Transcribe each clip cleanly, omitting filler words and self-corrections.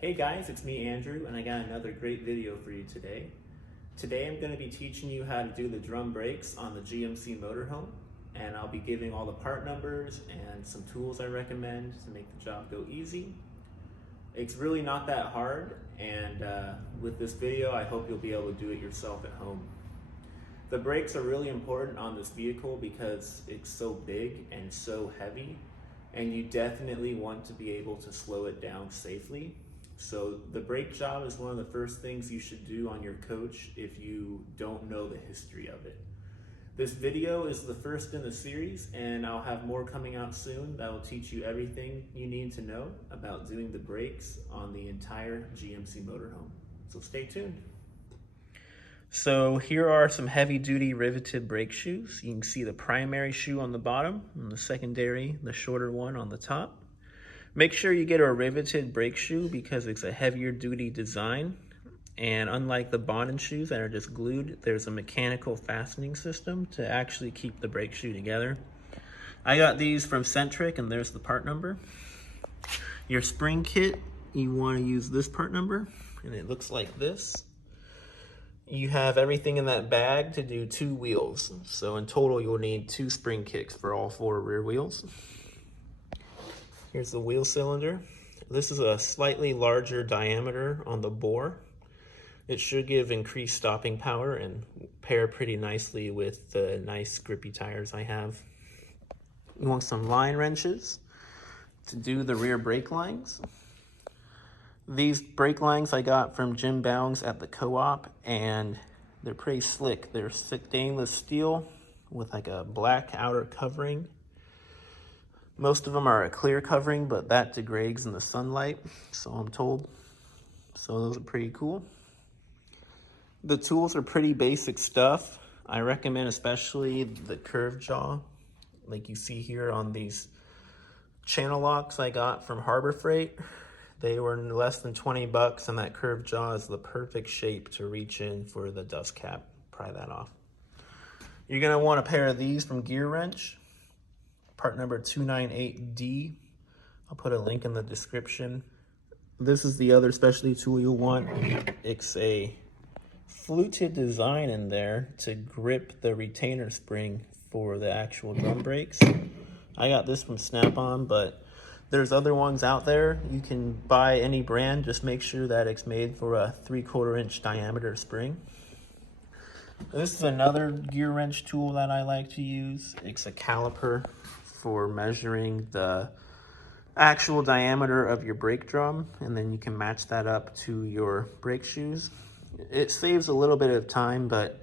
Hey guys, it's me Andrew, and I got another great video for you today. Today I'm going to be teaching you how to do the drum brakes on the GMC Motorhome, and I'll be giving all the part numbers and some tools I recommend to make the job go easy. It's really not that hard, and with this video I hope you'll be able to do it yourself at home. The brakes are really important on this vehicle because it's so big and so heavy, and you definitely want to be able to slow it down safely. So the brake job is one of the first things you should do on your coach if you don't know the history of it. This video is the first in the series, and I'll have more coming out soon that will teach you everything you need to know about doing the brakes on the entire GMC Motorhome. So stay tuned. So here are some heavy-duty riveted brake shoes. You can see the primary shoe on the bottom and the secondary, the shorter one, on the top. Make sure you get a riveted brake shoe because it's a heavier duty design, and unlike the bonded shoes that are just glued, there's a mechanical fastening system to actually keep the brake shoe together. I got these from Centric, and there's the part number. Your spring kit, you want to use this part number, and it looks like this. You have everything in that bag to do 2 wheels, so in total you'll need 2 spring kicks for all 4 rear wheels. Here's the wheel cylinder. This is a slightly larger diameter on the bore. It should give increased stopping power and pair pretty nicely with the nice grippy tires I have. You want some line wrenches to do the rear brake lines. These brake lines I got from Jim Bounds at the co-op, and they're pretty slick. They're stainless steel with like a black outer covering. Most of them are a clear covering, but that degrades in the sunlight, so I'm told. So those are pretty cool. The tools are pretty basic stuff. I recommend especially the curve jaw, like you see here on these channel locks I got from Harbor Freight. They were less than 20 bucks, and that curved jaw is the perfect shape to reach in for the dust cap. Pry that off. You're gonna want a pair of these from Gear Wrench. Part number 298D. I'll put a link in the description. This is the other specialty tool you'll want. It's a fluted design in there to grip the retainer spring for the actual drum brakes. I got this from Snap-on, but there's other ones out there. You can buy any brand, just make sure that it's made for a 3/4 inch diameter spring. This is another gear wrench tool that I like to use. It's a caliper for measuring the actual diameter of your brake drum, and then you can match that up to your brake shoes. It saves a little bit of time, but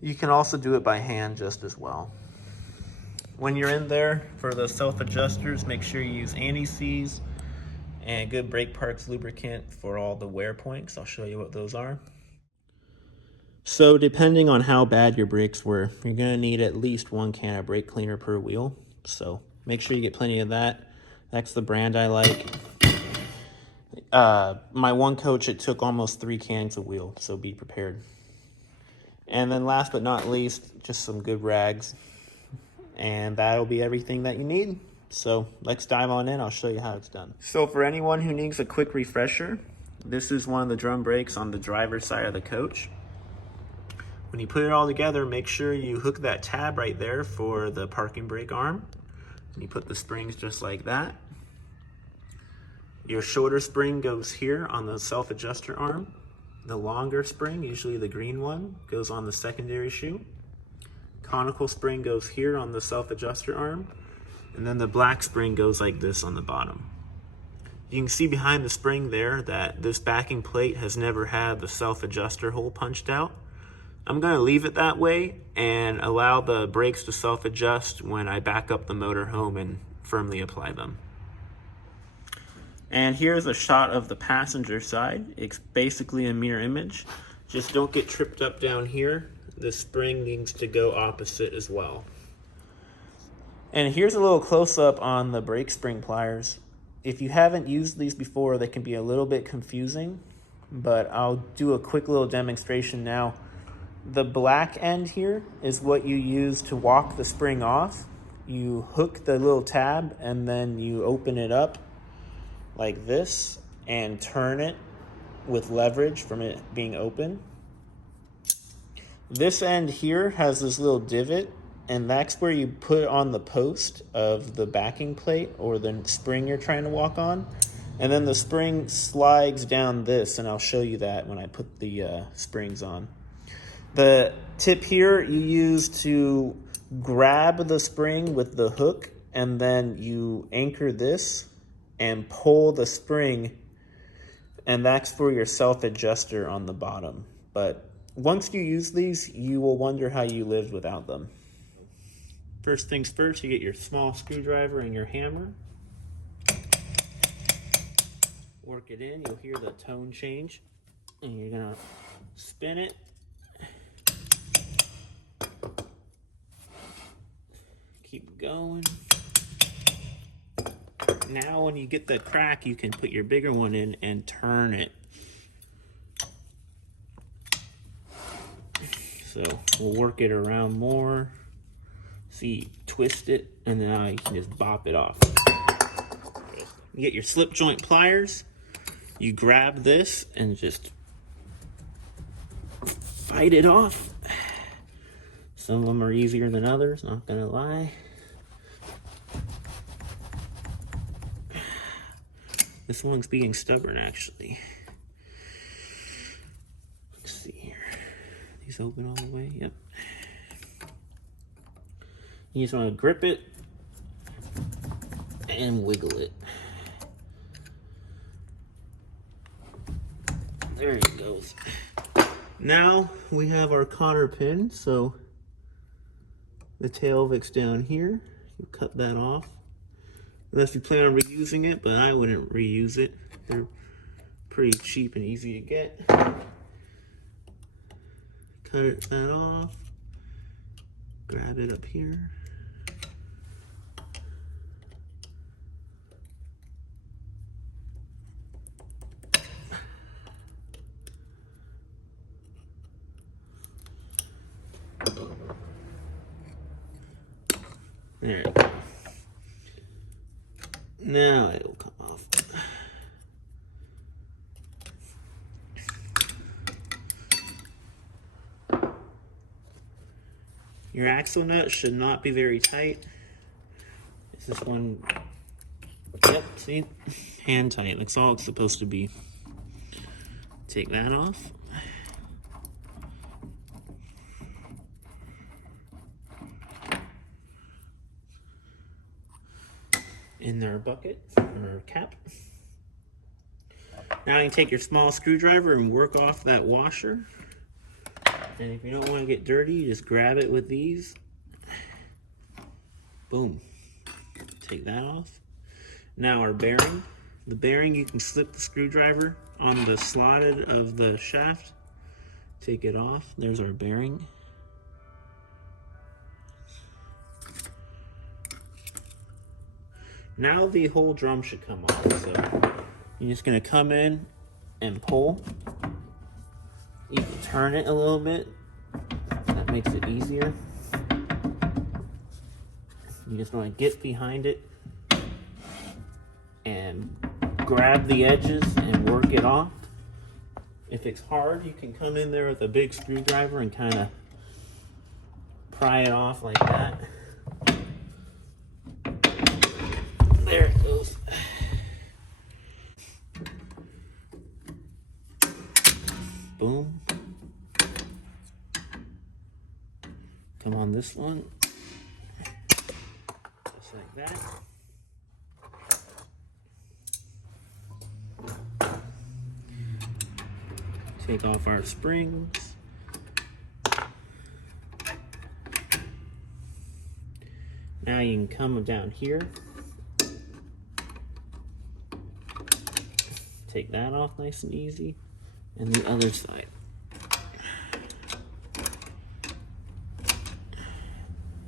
you can also do it by hand just as well. When you're in there for the self-adjusters, make sure you use anti-seize and good brake parts lubricant for all the wear points. I'll show you what those are. So depending on how bad your brakes were, you're gonna need at least 1 can of brake cleaner per wheel. So make sure you get plenty of that. That's the brand I like. My one coach, it took almost 3 cans of wheel, so be prepared. And then last but not least, just some good rags. And that'll be everything that you need. So let's dive on in. I'll show you how it's done. So for anyone who needs a quick refresher, this is one of the drum brakes on the driver's side of the coach. When you put it all together, make sure you hook that tab right there for the parking brake arm. And you put the springs just like that. Your shorter spring goes here on the self-adjuster arm. The longer spring, usually the green one, goes on the secondary shoe. Conical spring goes here on the self-adjuster arm. And then the black spring goes like this on the bottom. You can see behind the spring there that this backing plate has never had the self-adjuster hole punched out. I'm going to leave it that way and allow the brakes to self-adjust when I back up the motorhome and firmly apply them. And here's a shot of the passenger side. It's basically a mirror image. Just don't get tripped up down here. The spring needs to go opposite as well. And here's a little close-up on the brake spring pliers. If you haven't used these before, they can be a little bit confusing, but I'll do a quick little demonstration now. The black end here is what you use to walk the spring off. You hook the little tab and then you open it up like this, and turn it with leverage from it being open. This end here has this little divot, and that's where you put on the post of the backing plate or the spring you're trying to walk on. And then the spring slides down this, and I'll show you that when I put the springs on. The tip here you use to grab the spring with the hook, and then you anchor this and pull the spring, and that's for your self-adjuster on the bottom. But once you use these, you will wonder how you lived without them. First things first, you get your small screwdriver and your hammer. Work it in, you'll hear the tone change, and you're gonna spin it. Keep going. Now when you get the crack, you can put your bigger one in and turn it. So we'll work it around more. See, twist it, and then now you can just bop it off. You get your slip joint pliers. You grab this and just fight it off. Some of them are easier than others, not gonna lie. This one's being stubborn, actually. Let's see here. These open all the way, yep. You just want to grip it and wiggle it. There it goes. Now we have our cotter pin, so the tail vic's down here. You cut that off. Unless you plan on reusing it, but I wouldn't reuse it. They're pretty cheap and easy to get. Cut that off. Grab it up here. There it goes. Now it will come off. Your axle nut should not be very tight. This one, yep, see? Hand tight, that's all it's supposed to be. Take that off. In their bucket or cap. Now you can take your small screwdriver and work off that washer. And if you don't want to get dirty, you just grab it with these. Boom. Take that off. Now our bearing. The bearing, you can slip the screwdriver on the slotted of the shaft. Take it off. There's our bearing. Now the whole drum should come off, so you're just gonna come in and pull. You can turn it a little bit, that makes it easier. You just wanna get behind it and grab the edges and work it off. If it's hard, you can come in there with a big screwdriver and kind of pry it off like that. There it goes. Boom. Come on this one. Just like that. Take off our springs. Now you can come down here. Take that off nice and easy, and the other side.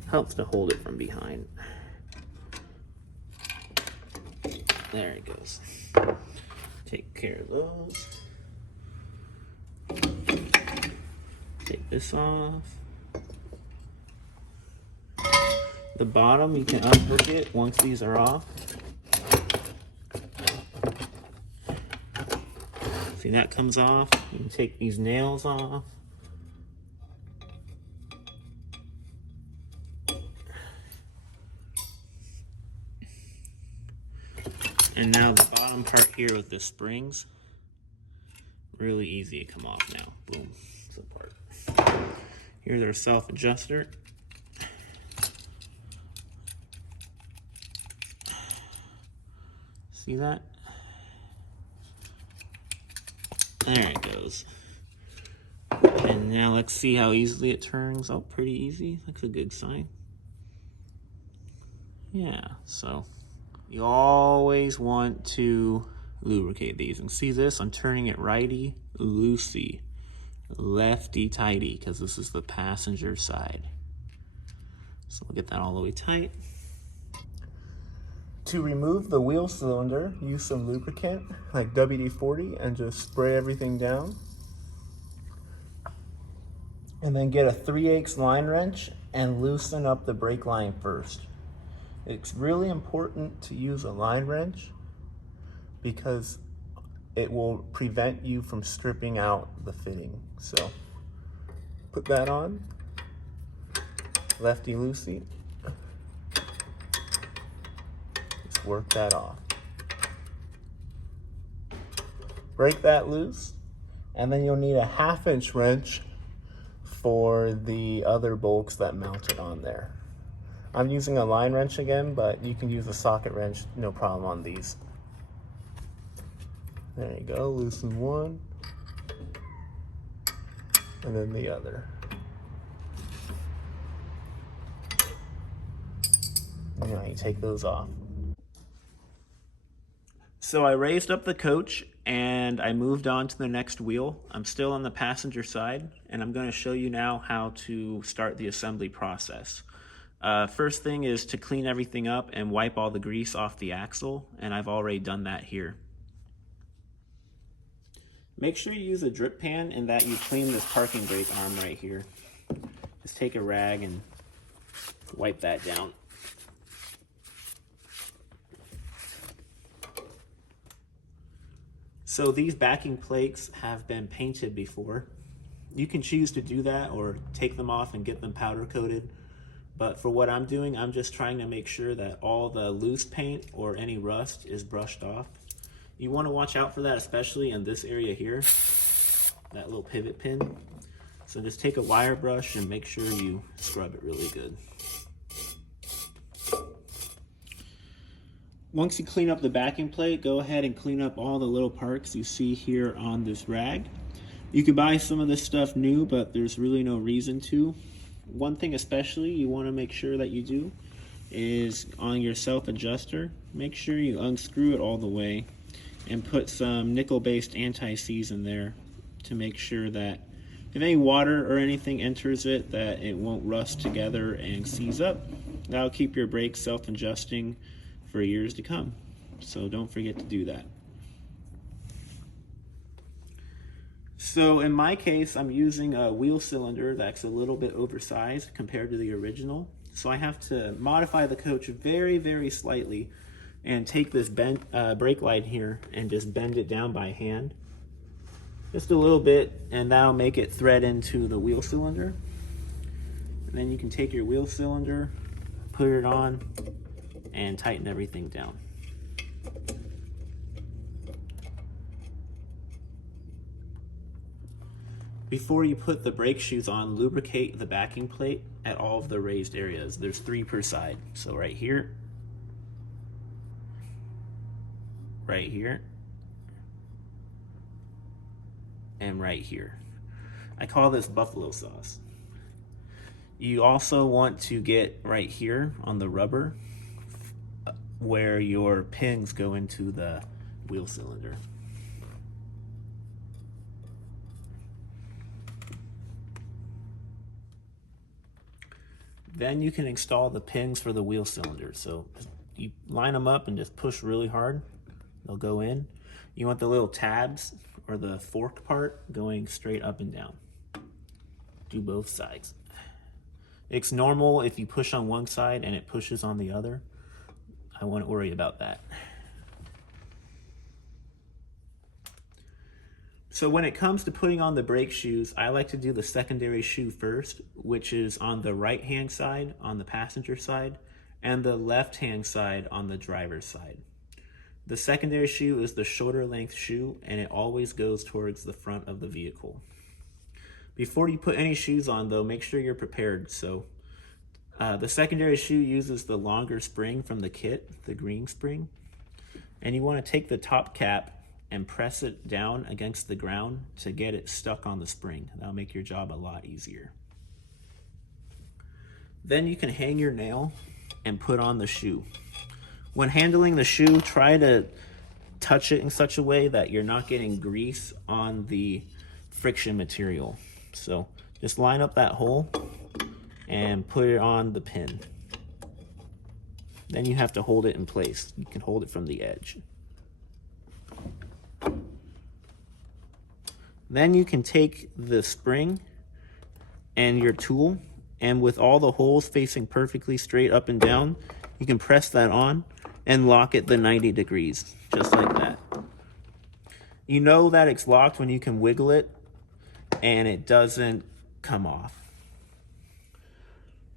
Helps to hold it from behind. There it goes. Take care of those. Take this off. The bottom, you can unhook it once these are off. See, that comes off. You can take these nails off. And now the bottom part here with the springs, really easy to come off now. Boom, it's apart. Here's our self-adjuster. See that? There it goes. And now let's see how easily it turns. Oh, pretty easy. That's a good sign. Yeah, so you always want to lubricate these. And see this? I'm turning it righty-loosey, lefty-tighty, because this is the passenger side. So we'll get that all the way tight. To remove the wheel cylinder, use some lubricant like WD-40 and just spray everything down. And then get a 3/8 line wrench and loosen up the brake line first. It's really important to use a line wrench because it will prevent you from stripping out the fitting. So put that on, lefty-loosey. Just work that off. Break that loose, and then you'll need a 1/2-inch wrench for the other bolts that mounted on there. I'm using a line wrench again, but you can use a socket wrench, no problem on these. There you go, loosen one, and then the other. And now you take those off. So I raised up the coach and I moved on to the next wheel. I'm still on the passenger side, and I'm going to show you now how to start the assembly process. First thing is to clean everything up and wipe all the grease off the axle, and I've already done that here. Make sure you use a drip pan and that you clean this parking brake arm right here. Just take a rag and wipe that down. So these backing plates have been painted before. You can choose to do that or take them off and get them powder coated. But for what I'm doing, I'm just trying to make sure that all the loose paint or any rust is brushed off. You want to watch out for that, especially in this area here, that little pivot pin. So just take a wire brush and make sure you scrub it really good. Once you clean up the backing plate, go ahead and clean up all the little parts you see here on this rag. You can buy some of this stuff new, but there's really no reason to. One thing especially you want to make sure that you do is on your self-adjuster, make sure you unscrew it all the way and put some nickel-based anti-seize in there to make sure that if any water or anything enters it, that it won't rust together and seize up. That'll keep your brakes self-adjusting for years to come. So don't forget to do that. So in my case, I'm using a wheel cylinder that's a little bit oversized compared to the original. So I have to modify the coach very, very slightly and take this brake line here and just bend it down by hand. Just a little bit, and that'll make it thread into the wheel cylinder. And then you can take your wheel cylinder, put it on, and tighten everything down. Before you put the brake shoes on, lubricate the backing plate at all of the raised areas. There's 3 per side. So right here, and right here. I call this buffalo sauce. You also want to get right here on the rubber where your pins go into the wheel cylinder. Then you can install the pins for the wheel cylinder. So you line them up and just push really hard. They'll go in. You want the little tabs or the fork part going straight up and down. Do both sides. It's normal if you push on one side and it pushes on the other. I wouldn't worry about that. So when it comes to putting on the brake shoes, I like to do the secondary shoe first, which is on the right-hand side on the passenger side and the left-hand side on the driver's side. The secondary shoe is the shorter length shoe, and it always goes towards the front of the vehicle. Before you put any shoes on though, make sure you're prepared. So the secondary shoe uses the longer spring from the kit, the green spring, and you want to take the top cap and press it down against the ground to get it stuck on the spring. That'll make your job a lot easier. Then you can hang your nail and put on the shoe. When handling the shoe, try to touch it in such a way that you're not getting grease on the friction material. So just line up that hole and put it on the pin. Then you have to hold it in place. You can hold it from the edge. Then you can take the spring and your tool, and with all the holes facing perfectly straight up and down, you can press that on and lock it the 90 degrees, just like that. You know that it's locked when you can wiggle it and it doesn't come off.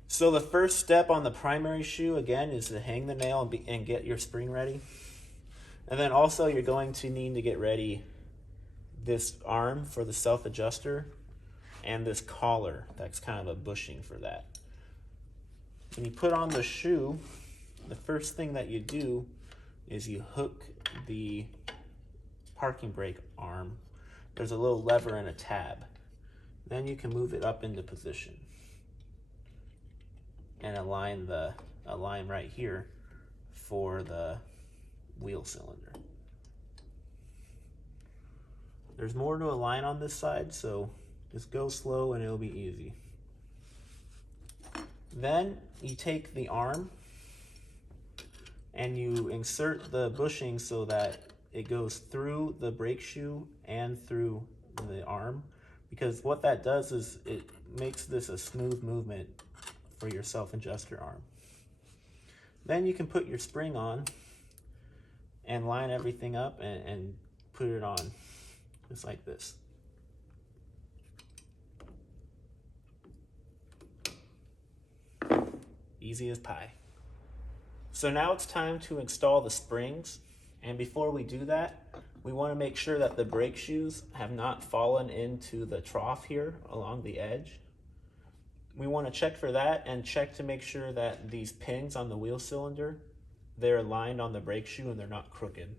So the first step on the primary shoe, again, is to hang the nail and get your spring ready. And then also you're going to need to get ready this arm for the self-adjuster and this collar that's kind of a bushing for that. When you put on the shoe, the first thing that you do is you hook the parking brake arm. There's a little lever and a tab. Then you can move it up into position and align right here for the wheel cylinder. There's more to align on this side, so just go slow and it'll be easy. Then you take the arm and you insert the bushing so that it goes through the brake shoe and through the arm, because what that does is it makes this a smooth movement for your self-adjuster arm. Then you can put your spring on and line everything up and put it on just like this. Easy as pie. So now it's time to install the springs, and before we do that, we want to make sure that the brake shoes have not fallen into the trough here along the edge. We want to check for that and check to make sure that these pins on the wheel cylinder, they're aligned on the brake shoe and they're not crooked.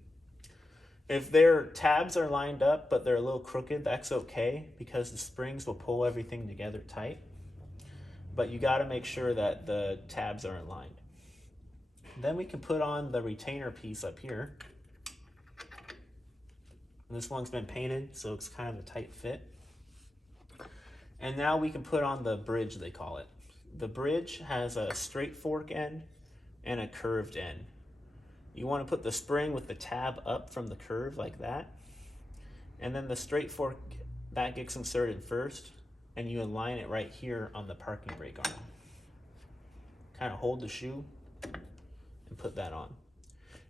If their tabs are lined up but they're a little crooked, that's okay, because the springs will pull everything together tight. But you got to make sure that the tabs are aligned. Then we can put on the retainer piece up here. This one's been painted, so it's kind of a tight fit. And now we can put on the bridge, they call it. The bridge has a straight fork end and a curved end. You want to put the spring with the tab up from the curve like that. And then the straight fork, that gets inserted first, and you align it right here on the parking brake arm. Kind of hold the shoe and put that on.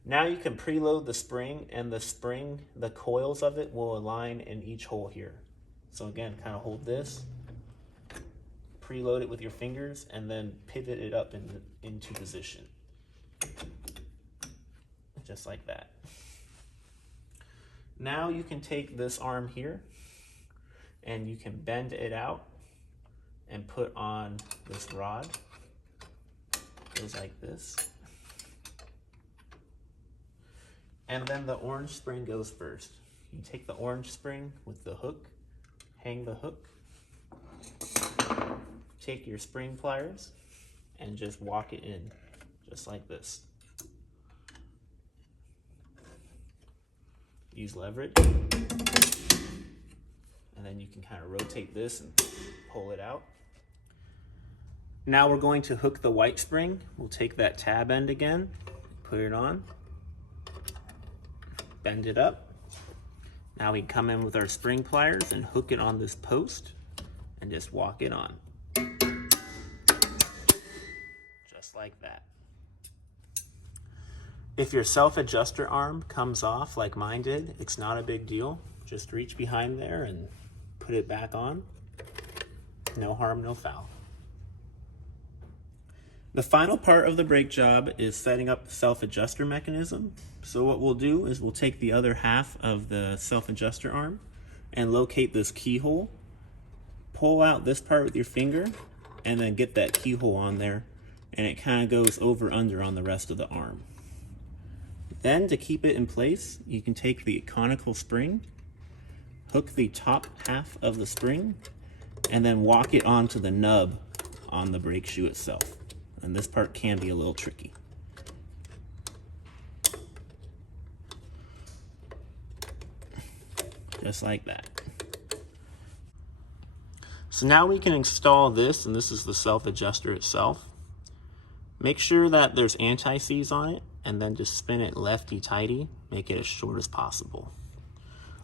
Now you can preload the spring, and the spring, the coils of it will align in each hole here. So again, kind of hold this, preload it with your fingers, and then pivot it up into position. Just like that. Now you can take this arm here and you can bend it out and put on this rod. Goes like this. And then the orange spring goes first. You take the orange spring with the hook, hang the hook, take your spring pliers and just walk it in, just like this. Use leverage, and then you can kind of rotate this and pull it out. Now we're going to hook the white spring. We'll take that tab end again, put it on, bend it up. Now we come in with our spring pliers and hook it on this post and just walk it on. Just like that. If your self-adjuster arm comes off like mine did, it's not a big deal. Just reach behind there and put it back on. No harm, no foul. The final part of the brake job is setting up the self-adjuster mechanism. So what we'll do is we'll take the other half of the self-adjuster arm and locate this keyhole. Pull out this part with your finger and then get that keyhole on there, and it kind of goes over under on the rest of the arm. Then to keep it in place, you can take the conical spring, hook the top half of the spring, and then walk it onto the nub on the brake shoe itself. And this part can be a little tricky. Just like that. So now we can install this, and this is the self-adjuster itself. Make sure that there's anti-seize on it, and then just spin it lefty-tighty, make it as short as possible.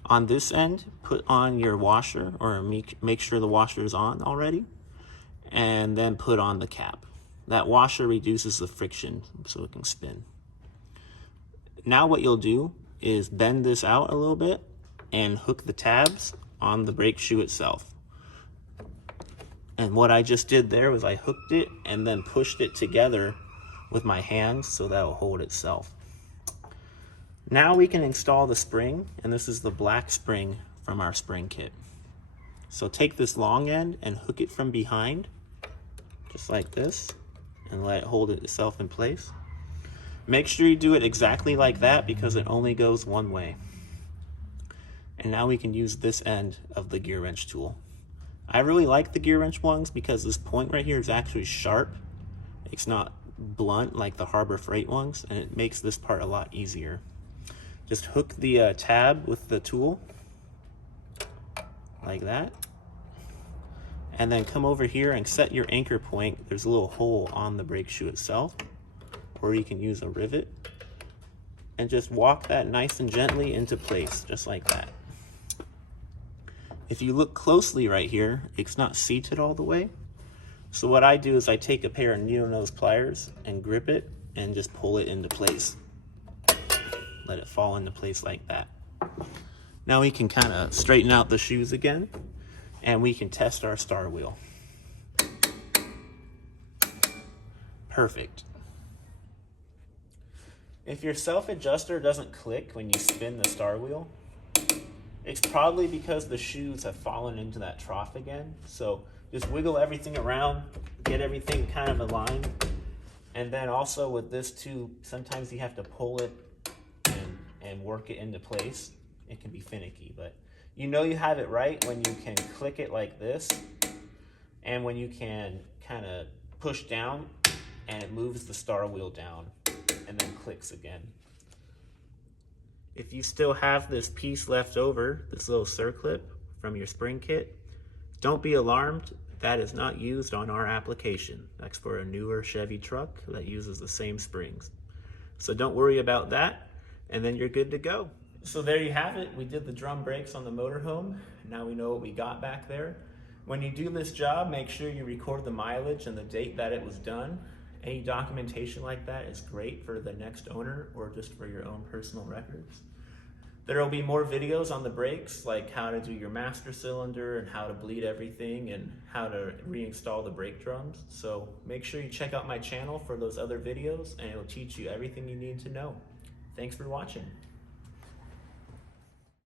On this end, put on your washer, or make sure the washer is on already, and then put on the cap. That washer reduces the friction so it can spin. Now what you'll do is bend this out a little bit and hook the tabs on the brake shoe itself. And what I just did there was I hooked it and then pushed it together with my hands so that will hold itself. Now we can install the spring, and this is the black spring from our spring kit. So take this long end and hook it from behind, just like this, and let it hold itself in place. Make sure you do it exactly like that because it only goes one way. And now we can use this end of the gear wrench tool. I really like the gear wrench ones because this point right here is actually sharp. It's not blunt like the Harbor Freight ones, and it makes this part a lot easier. Just hook the tab with the tool, like that. And then come over here and set your anchor point. There's a little hole on the brake shoe itself, or you can use a rivet. And just walk that nice and gently into place, just like that. If you look closely right here, it's not seated all the way. So what I do is I take a pair of needle nose pliers and grip it and just pull it into place. Let it fall into place like that. Now we can kind of straighten out the shoes again, and we can test our star wheel. Perfect. If your self-adjuster doesn't click when you spin the star wheel, it's probably because the shoes have fallen into that trough again. So just wiggle everything around, get everything kind of aligned. And then also with this too, sometimes you have to pull it and work it into place. It can be finicky, but you know you have it right when you can click it like this, and when you can kind of push down and it moves the star wheel down and then clicks again. If you still have this piece left over, this little circlip from your spring kit, don't be alarmed. That is not used on our application. That's for a newer Chevy truck that uses the same springs. So don't worry about that, and then you're good to go. So there you have it. We did the drum brakes on the motorhome. Now we know what we got back there. When you do this job, make sure you record the mileage and the date that it was done. Any documentation like that is great for the next owner or just for your own personal records. There will be more videos on the brakes, like how to do your master cylinder and how to bleed everything and how to reinstall the brake drums. So make sure you check out my channel for those other videos, and it will teach you everything you need to know. Thanks for watching.